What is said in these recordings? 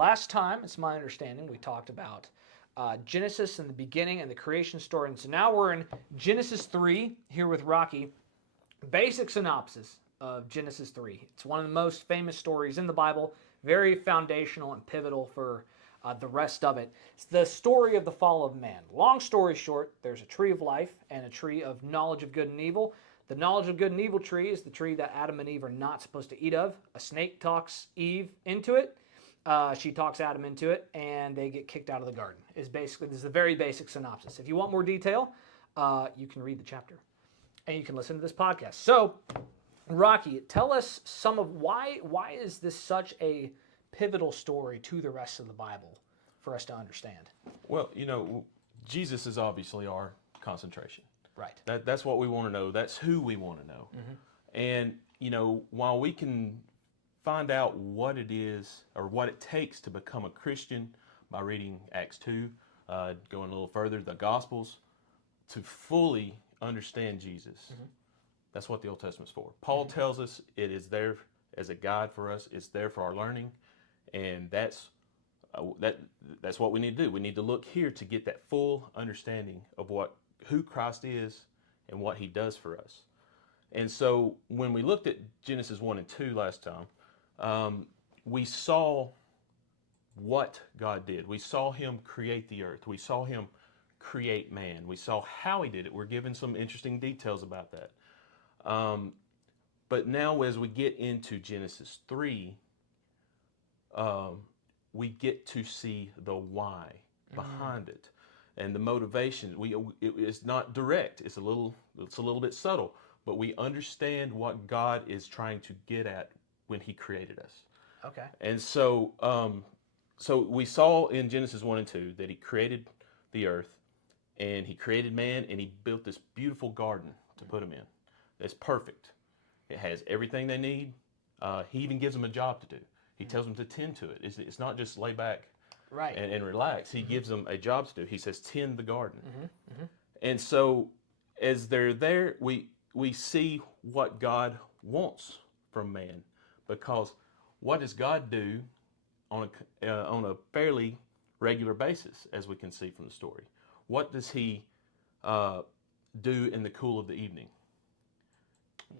Last time, it's my understanding, we talked about Genesis and the beginning and the creation story. And so now we're in Genesis 3 here with Rocky. Basic synopsis of Genesis 3. It's one of the most famous stories in the Bible, very foundational and pivotal for the rest of it. It's the story of the fall of man. Long story short, there's a tree of life and a tree of knowledge of good and evil. The knowledge of good and evil tree is the tree that Adam and Eve are not supposed to eat of. A snake talks Eve into it. She talks Adam into it, and they get kicked out of the garden. This is the very basic synopsis. If you want more detail, you can read the chapter, and you can listen to this podcast. So, Rocky, tell us some of why is this such a pivotal story to the rest of the Bible for us to understand? Well, Jesus is obviously our concentration. Right. That's what we want to know. That's who we want to know. And, while we can find out what it is or what it takes to become a Christian by reading Acts 2, going a little further, the Gospels, to fully understand Jesus. That's what the Old Testament's for. Paul tells us it is there as a guide for us. It's there for our learning. And that's what we need to do. We need to look here to get that full understanding of who Christ is and what he does for us. And so when we looked at Genesis 1 and 2 last time, we saw what God did. We saw him create the earth. We saw him create man. We saw how he did it. We're given some interesting details about that. But now as we get into Genesis 3, we get to see the why behind it and the motivation. It's not direct. It's a little bit subtle, but we understand what God is trying to get at when he created us. Okay. And so, so we saw in Genesis 1 and 2 that he created the earth and he created man and he built this beautiful garden to put them in. That's perfect. It has everything they need. He even gives them a job to do. He tells them to tend to it. It's not just lay back and relax. He gives them a job to do. He says, tend the garden. And so as they're there, we see what God wants from man, because what does God do on a fairly regular basis, as we can see from the story? What does he do in the cool of the evening?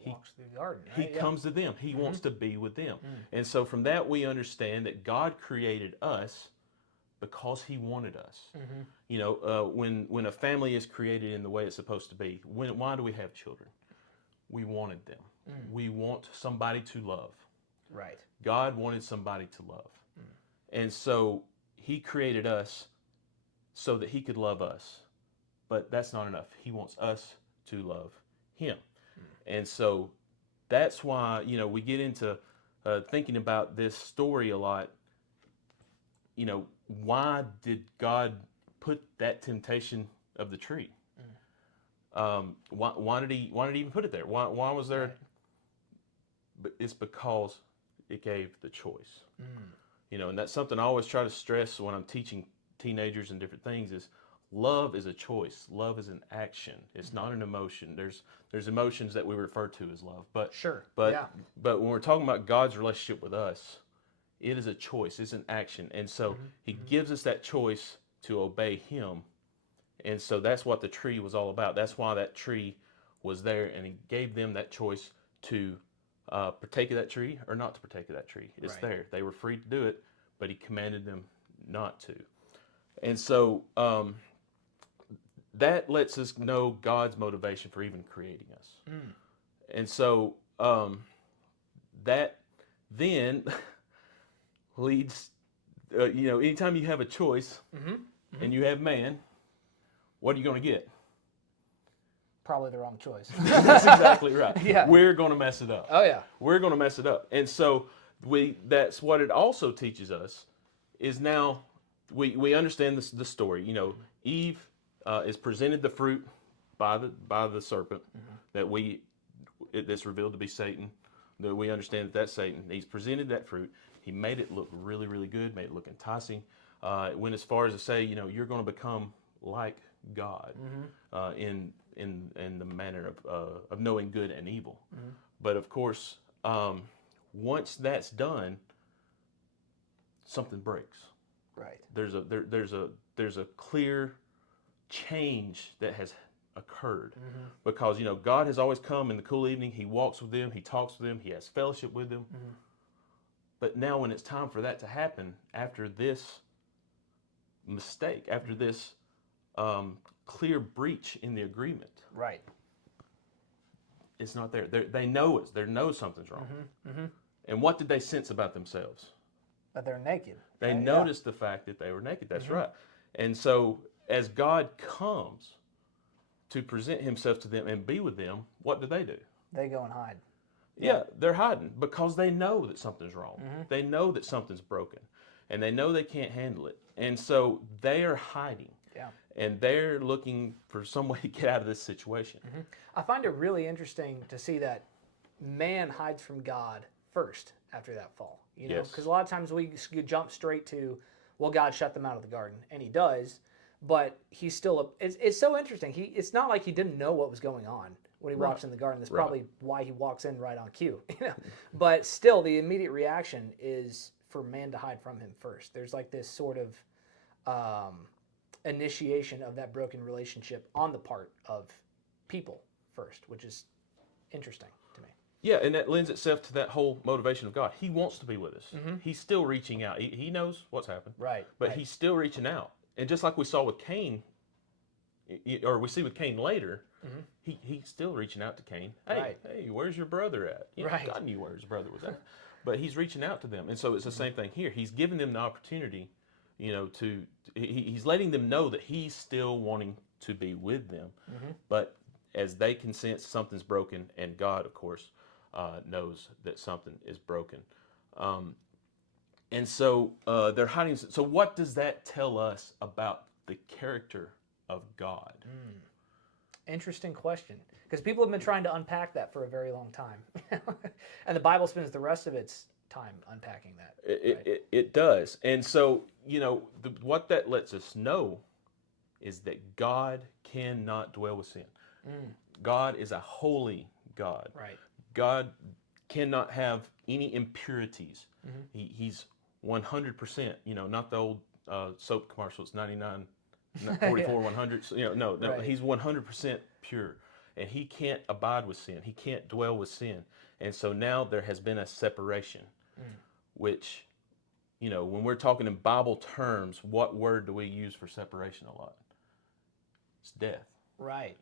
He walks through the garden. He comes to them. He wants to be with them. And so from that we understand that God created us because he wanted us. When a family is created in the way it's supposed to be, why do we have children? We wanted them. We want somebody to love. Right. God wanted somebody to love. And so he created us so that he could love us. But that's not enough. He wants us to love him. And so that's why, we get into thinking about this story a lot. Why did God put that temptation of the tree? Why did he even put it there? Why was there? Right. But it's because it gave the choice. And that's something I always try to stress when I'm teaching teenagers and different things is love is a choice. Love is an action. It's not an emotion. There's emotions that we refer to as love. But when we're talking about God's relationship with us, it is a choice. It's an action. And so he gives us that choice to obey him. And so that's what the tree was all about. That's why that tree was there, and he gave them that choice to partake of that tree or not to partake of that tree. It's there. They were free to do it, but he commanded them not to. And so that lets us know God's motivation for even creating us. And so that then leads, anytime you have a choice and you have man, what are you going to get? Probably the wrong choice. That's exactly right. Yeah. We're going to mess it up. Oh, yeah. We're going to mess it up. And so that's what it also teaches us is now we understand the story. Eve is presented the fruit by the serpent that's revealed to be Satan. That we understand that's Satan. He's presented that fruit. He made it look really, really good, made it look enticing. Went as far as to say, you're going to become like God in the manner of knowing good and evil. But of course, once that's done, something breaks. Right. There's a clear change that has occurred because God has always come in the cool evening. He walks with them, he talks with them, he has fellowship with them. But now when it's time for that to happen, after this mistake, after this clear breach in the agreement, Right. it's not there. They know they know something's wrong. And what did they sense about themselves? That they're naked. They right? noticed the fact that they were naked. That's right. And so as God comes to present himself to them and be with them, what do? They go and hide. Yeah, they're hiding because they know that something's wrong. They know that something's broken, and they know they can't handle it. And so they are hiding. Yeah. And they're looking for some way to get out of this situation. I find it really interesting to see that man hides from God first after that fall. Yes. Because a lot of times we jump straight to, well, God shut them out of the garden, and he does, but he's still, it's so interesting. It's not like he didn't know what was going on when he walks in the garden. That's probably why he walks in right on cue. But still, the immediate reaction is for man to hide from him first. There's like this sort of initiation of that broken relationship on the part of people first, which is interesting to me. Yeah, and that lends itself to that whole motivation of God. He wants to be with us. He's still reaching out. He knows what's happened. Right. But he's still reaching out. And just like we saw with Cain, or we see with Cain later, he's still reaching out to Cain. Hey, where's your brother at? God knew where his brother was at. But he's reaching out to them. And so it's the same thing here. He's giving them the opportunity, he's letting them know that he's still wanting to be with them. But as they can sense something's broken, and God, of course, knows that something is broken. And so they're hiding. So what does that tell us about the character of God? Interesting question. Because people have been trying to unpack that for a very long time. And the Bible spends the rest of its time unpacking that. It does. And so, what that lets us know is that God cannot dwell with sin. God is a holy God. Right. God cannot have any impurities. He's 100%, not the old soap commercial, it's 99, 44, 100. So, no, he's 100% pure. And he can't abide with sin. He can't dwell with sin. And so now there has been a separation, which, when we're talking in Bible terms, what word do we use for separation a lot? It's death. Right,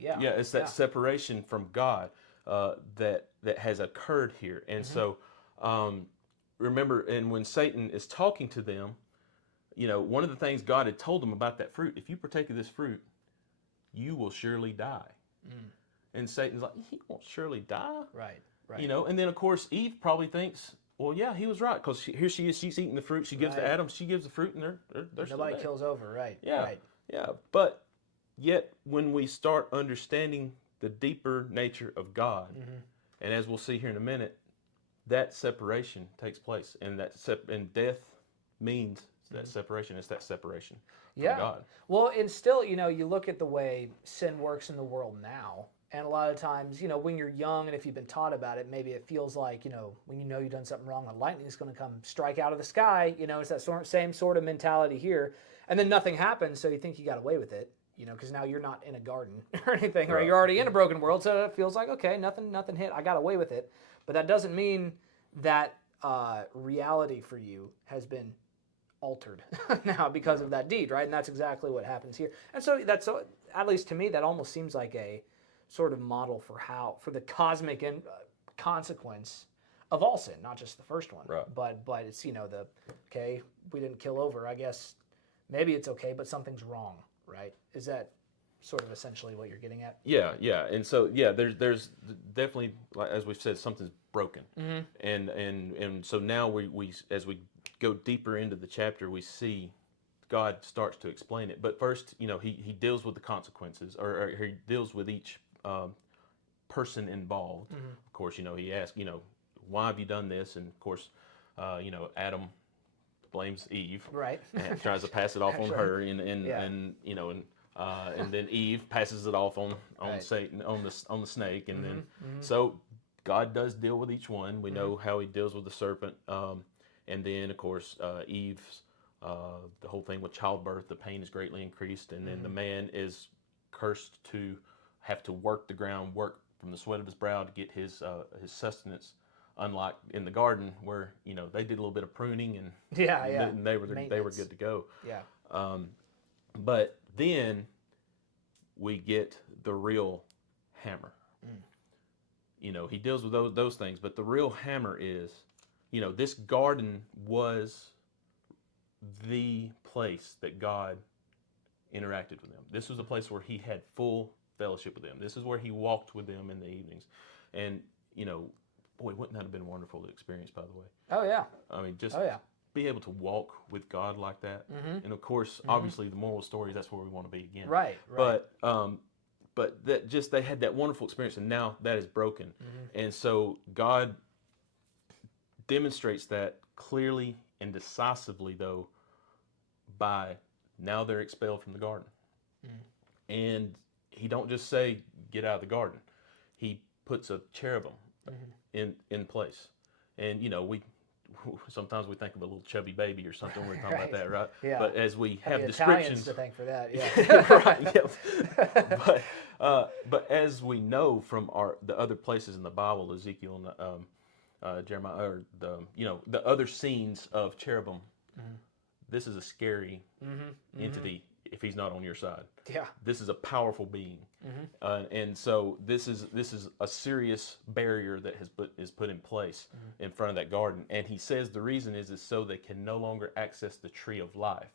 yeah. Yeah, it's that separation from God that has occurred here. And so remember, and when Satan is talking to them, one of the things God had told them about that fruit, if you partake of this fruit, you will surely die. And Satan's like, he won't surely die. Right. And then of course Eve probably thinks, well, yeah, he was right, because here she is, she's eating the fruit, she gives to Adam, she gives the fruit, and they're nobody kills over, right? Yeah, right. Yeah. But yet when we start understanding the deeper nature of God, and as we'll see here in a minute, that separation takes place, and and death means that separation. It's that separation from God. Well, and still, you look at the way sin works in the world now, and a lot of times, when you're young and if you've been taught about it, maybe it feels like, when you've done something wrong, the lightning's going to come strike out of the sky. It's that same sort of mentality here, and then nothing happens, so you think you got away with it. Because now you're not in a garden or anything, right? You're already in a broken world, so it feels like, okay, nothing hit. I got away with it. But that doesn't mean that reality for you has been altered now because of that deed, right? And that's exactly what happens here. And so at least to me, that almost seems like a sort of model for the cosmic consequence of all sin, not just the first one. Right. But it's, we didn't kill over. I guess maybe it's okay, but something's wrong. Right? Is that sort of essentially what you're getting at? Yeah. And so, there's definitely, like, as we've said, something's broken. And so now we as we go deeper into the chapter, we see God starts to explain it. But first, he deals with the consequences, or he deals with each person involved. Of course, he asks, why have you done this? And of course, Adam blames Eve, right? And tries to pass it off on her, and then Eve passes it off on Satan, on the snake, and then so God does deal with each one. We know how he deals with the serpent, And then, of course, Eve's, the whole thing with childbirth, the pain is greatly increased. And then the man is cursed to have to work the ground, work from the sweat of his brow to get his sustenance. Unlike in the garden, where they did a little bit of pruning and and they were good to go. Yeah. But then we get the real hammer. He deals with those things, but the real hammer is, this garden was the place that God interacted with them. This was a place where he had full fellowship with them. This is where he walked with them in the evenings. And, boy, wouldn't that have been wonderful to experience, by the way? Oh, yeah. I mean, just Oh, yeah. be able to walk with God like that. And, of course, obviously, the moral story, that's where we want to be again. Right. But that just, they had that wonderful experience, and now that is broken. And so God demonstrates that clearly and decisively, though, by now they're expelled from the garden. And he don't just say, get out of the garden. He puts a cherubim in place. And, sometimes we think of a little chubby baby or something. We're talking about that, right? Yeah. But as we have the descriptions, Italians to thank for that. Yeah. right. Yeah. But as we know from the other places in the Bible, Ezekiel and Jeremiah, or the other scenes of cherubim, this is a scary entity if he's not on your side. Yeah. This is a powerful being, and so this is a serious barrier that is put in place in front of that garden. And he says the reason is so they can no longer access the tree of life.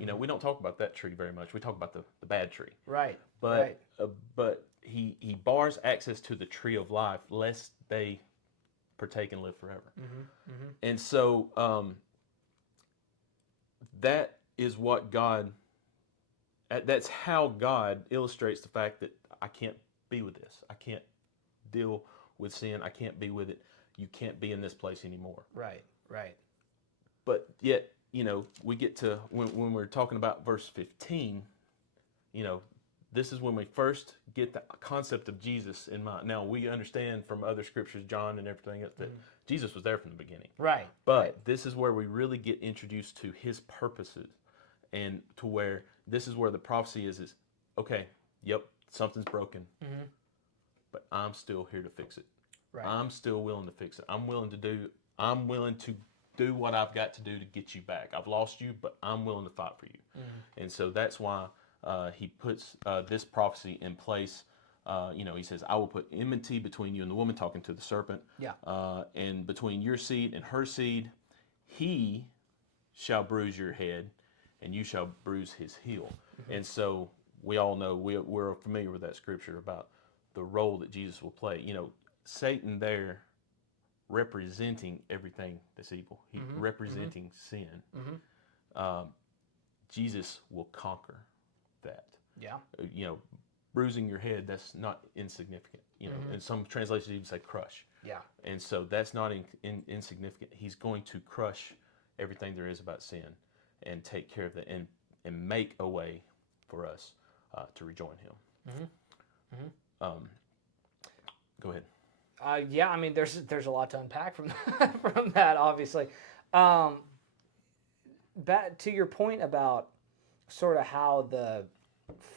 We don't talk about that tree very much. We talk about the bad tree. Right. But he bars access to the tree of life lest they partake and live forever. And so that is what God. That's how God illustrates the fact that I can't be with this. I can't deal with sin. I can't be with it. You can't be in this place anymore. Right. But yet, we get to, when we're talking about verse 15, this is when we first get the concept of Jesus in mind. Now, we understand from other scriptures, John and everything else, that Jesus was there from the beginning. Right. But this is where we really get introduced to his purposes, and to where this is where the prophecy is okay, yep, something's broken, but I'm still here to fix it. Right. I'm still willing to fix it. I'm willing to do what I've got to do to get you back. I've lost you, but I'm willing to fight for you. And so that's why he puts this prophecy in place. He says, I will put enmity between you and the woman, talking to the serpent. Yeah. And between your seed and her seed, he shall bruise your head, and you shall bruise his heel. And so we all know, we're familiar with that scripture about the role that Jesus will play. Satan there representing everything that's evil. He representing sin. Jesus will conquer that. Yeah. Bruising your head, that's not insignificant. And some translations even say crush. Yeah. And so that's not insignificant. He's going to crush everything there is about sin and take care of that, and make a way for us to rejoin him. Go ahead. Yeah, I mean, there's a lot to unpack from from that, obviously. Back to your point about sort of how the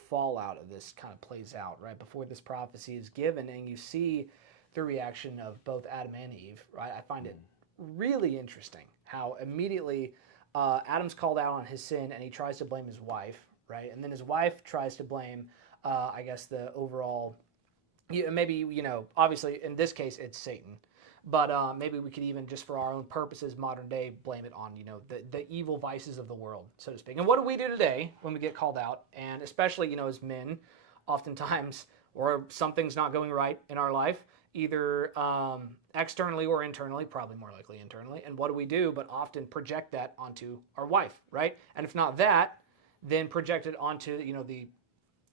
fallout of this kind of plays out, right, before this prophecy is given, and you see the reaction of both Adam and Eve, right? I find it really interesting how immediately Adam's called out on his sin, and he tries to blame his wife, right? And then his wife tries to blame, I guess, the overall, maybe, obviously in this case it's Satan, but maybe we could even, just for our own purposes, modern day, blame it on, the evil vices of the world, so to speak. And what do we do today when we get called out? And especially, as men, oftentimes, or something's not going right in our life, either externally or internally, probably more likely internally. And what do we do but often project that onto our wife, right? And if not that, then project it onto, the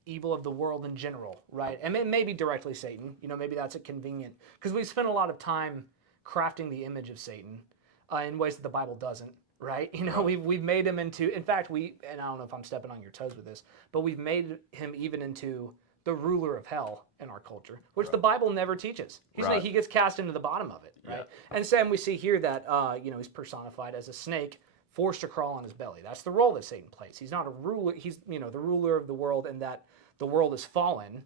evil of the world in general, right? And maybe directly Satan, maybe that's a convenient, because we spend a lot of time crafting the image of Satan in ways that the Bible doesn't, right? We've made him into, in fact, and I don't know if I'm stepping on your toes with this, but we've made him even into the ruler of hell in our culture, which the Bible never teaches. He gets cast into the bottom of it, right? Yeah. And Sam, we see here that he's personified as a snake forced to crawl on his belly. That's the role that Satan plays. He's not a ruler. He's the ruler of the world, and that the world is fallen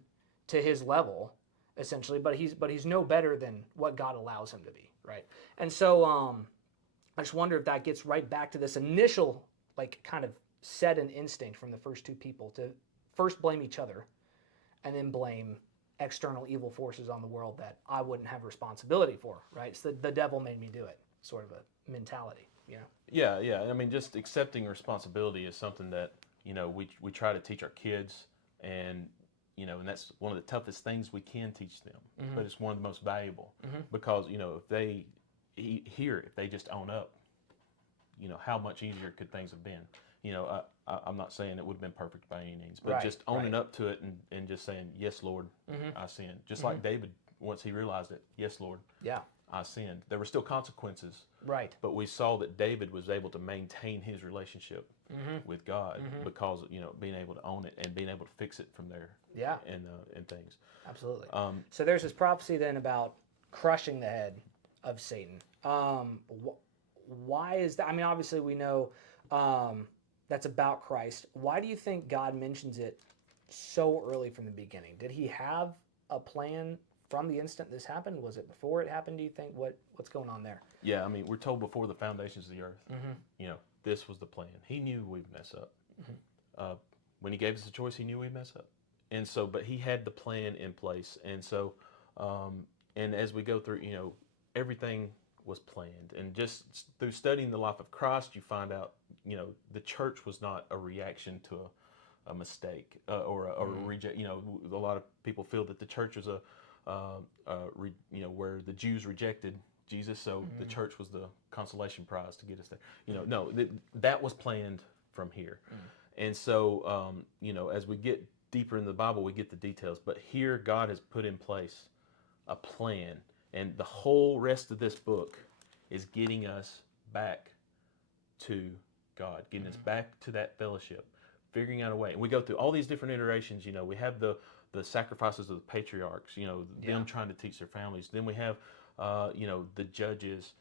to his level, essentially. But he's no better than what God allows him to be, right? And so I just wonder if that gets right back to this initial kind of set an instinct from the first two people to first blame each other and then blame external evil forces on the world that I wouldn't have responsibility for, right? It's the devil made me do it, sort of a mentality, Yeah, I mean, just accepting responsibility is something that, we try to teach our kids, and, and that's one of the toughest things we can teach them, but it's one of the most valuable, because, if they if they just own up, how much easier could things have been? I'm not saying it would have been perfect by any means, but just owning up to it and just saying, yes, Lord, I sinned. Just like David, once he realized it, yes, Lord, I sinned. There were still consequences, but we saw that David was able to maintain his relationship with God because, being able to own it and being able to fix it from there and things. Absolutely. So there's this prophecy then about crushing the head of Satan. Why is that? I mean, obviously we know that's about Christ. Why do you think God mentions it so early from the beginning? Did he have a plan from the instant this happened? Was it before it happened, do you think? What's going on there? Yeah, I mean, we're told before the foundations of the earth, this was the plan. He knew we'd mess up. When he gave us a choice, he knew we'd mess up. And so, but he had the plan in place. And so, and as we go through, everything was planned. And just through studying the life of Christ, you find out, the church was not a reaction to a mistake or a reject. A lot of people feel that the church was where the Jews rejected Jesus, so the church was the consolation prize to get us there. No, that was planned from here. And so, as we get deeper in the Bible, we get the details. But here, God has put in place a plan, and the whole rest of this book is getting us back to God, getting us back to that fellowship, figuring out a way. And we go through all these different iterations. We have the sacrifices of the patriarchs, them trying to teach their families. Then we have, the judges,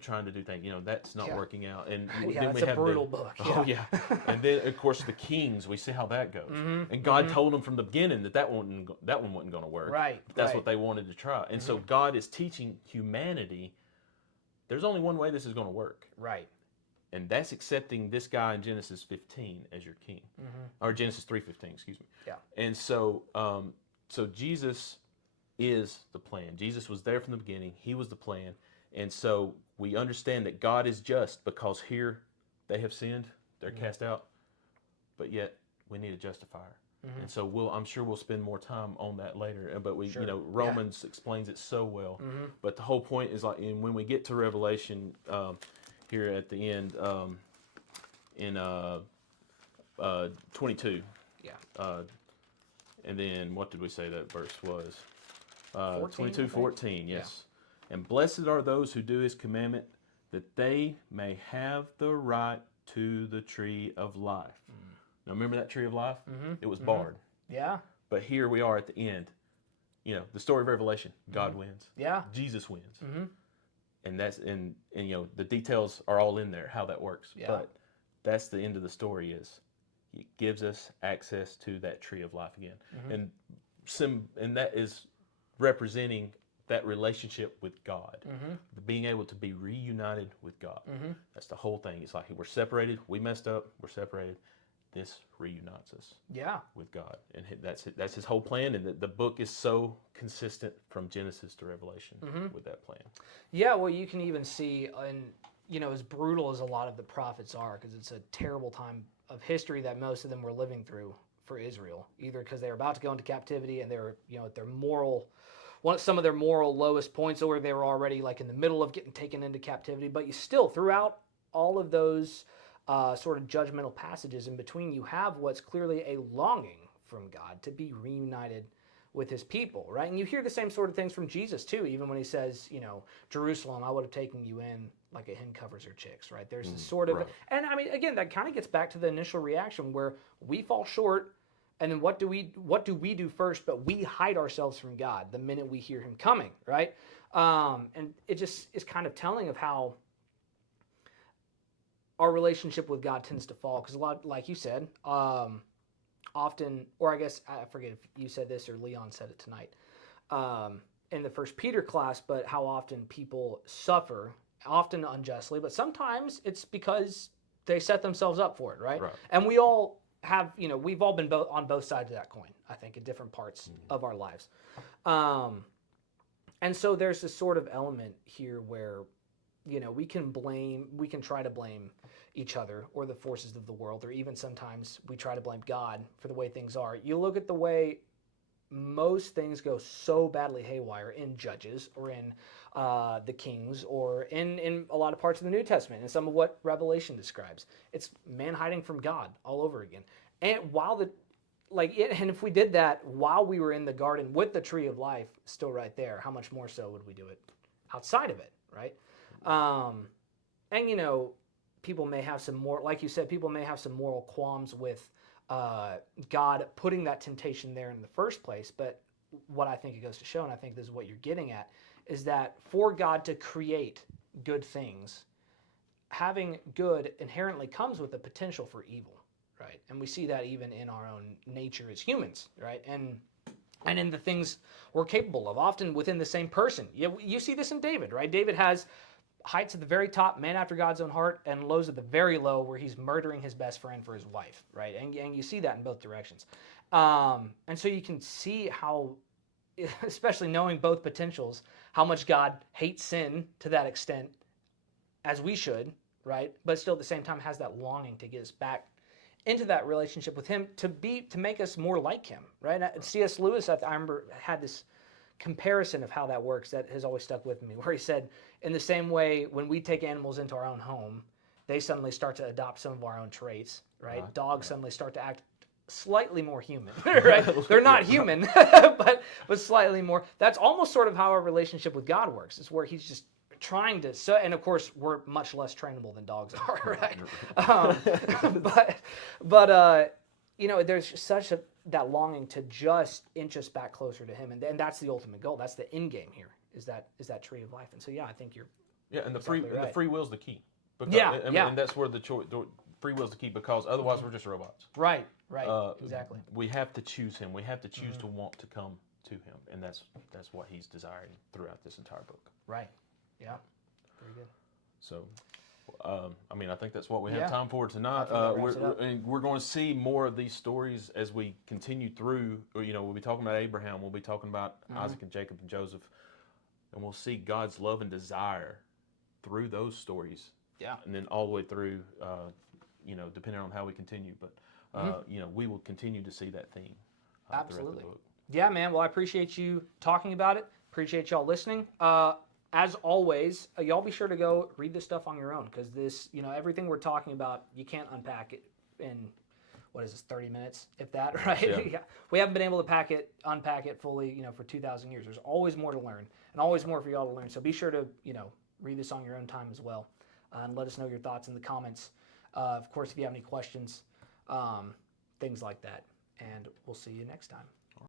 trying to do things. That's not working out. And then we have a brutal book. Oh yeah. And then of course the kings. We see how that goes. And God told them from the beginning that one wasn't going to work. Right. That's what they wanted to try. And so God is teaching humanity. There's only one way this is going to work. Right. And that's accepting this guy in Genesis 15 as your king, or Genesis 3:15, excuse me. Yeah. And so, so Jesus is the plan. Jesus was there from the beginning. He was the plan. And so we understand that God is just because here they have sinned, they're cast out, but yet we need a justifier. And so I'm sure we'll spend more time on that later. But Romans explains it so well. But the whole point is and when we get to Revelation, here at the end, in 22. Yeah. And then what did we say that verse was? 22:14. Yes. Yeah. And blessed are those who do his commandment, that they may have the right to the tree of life. Now remember that tree of life? It was barred. Yeah. But here we are at the end. The story of Revelation. God wins. Yeah. Jesus wins. And that's and the details are all in there how that works. Yeah. But that's the end of the story. Is it gives us access to that tree of life again, and that is representing that relationship with God, being able to be reunited with God. That's the whole thing. It's like we're separated. We messed up. We're separated. This reunites us. Yeah. With God, and that's it. That's his whole plan, and the book is so consistent from Genesis to Revelation with that plan. Yeah, well, you can even see, and as brutal as a lot of the prophets are, because it's a terrible time of history that most of them were living through for Israel, either because they were about to go into captivity and they were, at their some of their moral lowest points, or they were already in the middle of getting taken into captivity. But you still, throughout all of those sort of judgmental passages in between, you have what's clearly a longing from God to be reunited with his people, right? And you hear the same sort of things from Jesus too, even when he says, Jerusalem, I would have taken you in like a hen covers her chicks, right? There's this sort of, and I mean, again, that kind of gets back to the initial reaction where we fall short And then what do we do first? But we hide ourselves from God the minute we hear him coming, right? And it just is kind of telling of how our relationship with God tends to fall. Because a lot, like you said, often, or I guess, I forget if you said this or Leon said it tonight, in the First Peter class, but how often people suffer, often unjustly, but sometimes it's because they set themselves up for it, right? And we all have, we've all been on both sides of that coin, I think, in different parts of our lives. And so there's this sort of element here where, we can try to blame each other or the forces of the world, or even sometimes we try to blame God for the way things are. You look at the way most things go so badly haywire in Judges or in the Kings or in a lot of parts of the New Testament and some of what Revelation describes. It's man hiding from God all over again. And and if we did that while we were in the garden with the tree of life still right there, how much more so would we do it outside of it, right? And people may have some more, like you said, people may have some moral qualms with God putting that temptation there in the first place. But what I think it goes to show, and I think this is what you're getting at, is that for God to create good things, having good inherently comes with the potential for evil, right? And we see that even in our own nature as humans, right? And in the things we're capable of, often within the same person. You see this in David, right? David has heights at the very top, man after God's own heart, and lows at the very low where he's murdering his best friend for his wife, right? And you see that in both directions. And so you can see how, especially knowing both potentials, how much God hates sin to that extent, as we should, right? But still at the same time has that longing to get us back into that relationship with him, to make us more like him, right? C.S. Lewis, I remember, had this comparison of how that works that has always stuck with me, where he said, in the same way, when we take animals into our own home, they suddenly start to adopt some of our own traits, right? Dogs suddenly start to act slightly more human, right? They're not human, but slightly more. That's almost sort of how our relationship with God works. It's where he's just trying to, and of course, we're much less trainable than dogs are, right? But there's such that longing to just inch us back closer to him, and that's the ultimate goal. That's the end game here. Is that tree of life? And so I think you're and the exactly free right. and the free will's the key. Because, and that's where the free will's the key, because otherwise we're just robots. Right. Exactly. We have to choose him. We have to choose to want to come to him, and that's what he's desiring throughout this entire book. Right. Yeah. Very good. So, I think that's what we have time for tonight. We're going to see more of these stories as we continue through. We'll be talking about Abraham. We'll be talking about Isaac and Jacob and Joseph, and we'll see God's love and desire through those stories. Yeah. And then all the way through, depending on how we continue. But, we will continue to see that theme throughout the book. Yeah, man. Well, I appreciate you talking about it. Appreciate y'all listening. As always, y'all be sure to go read this stuff on your own, because this, everything we're talking about, you can't unpack it in, 30 minutes, if that, right? Yeah. We haven't been able to unpack it fully, for 2,000 years. There's always more to learn, and always more for y'all to learn. So be sure to, read this on your own time as well, and let us know your thoughts in the comments. Of course, if you have any questions, things like that, and we'll see you next time.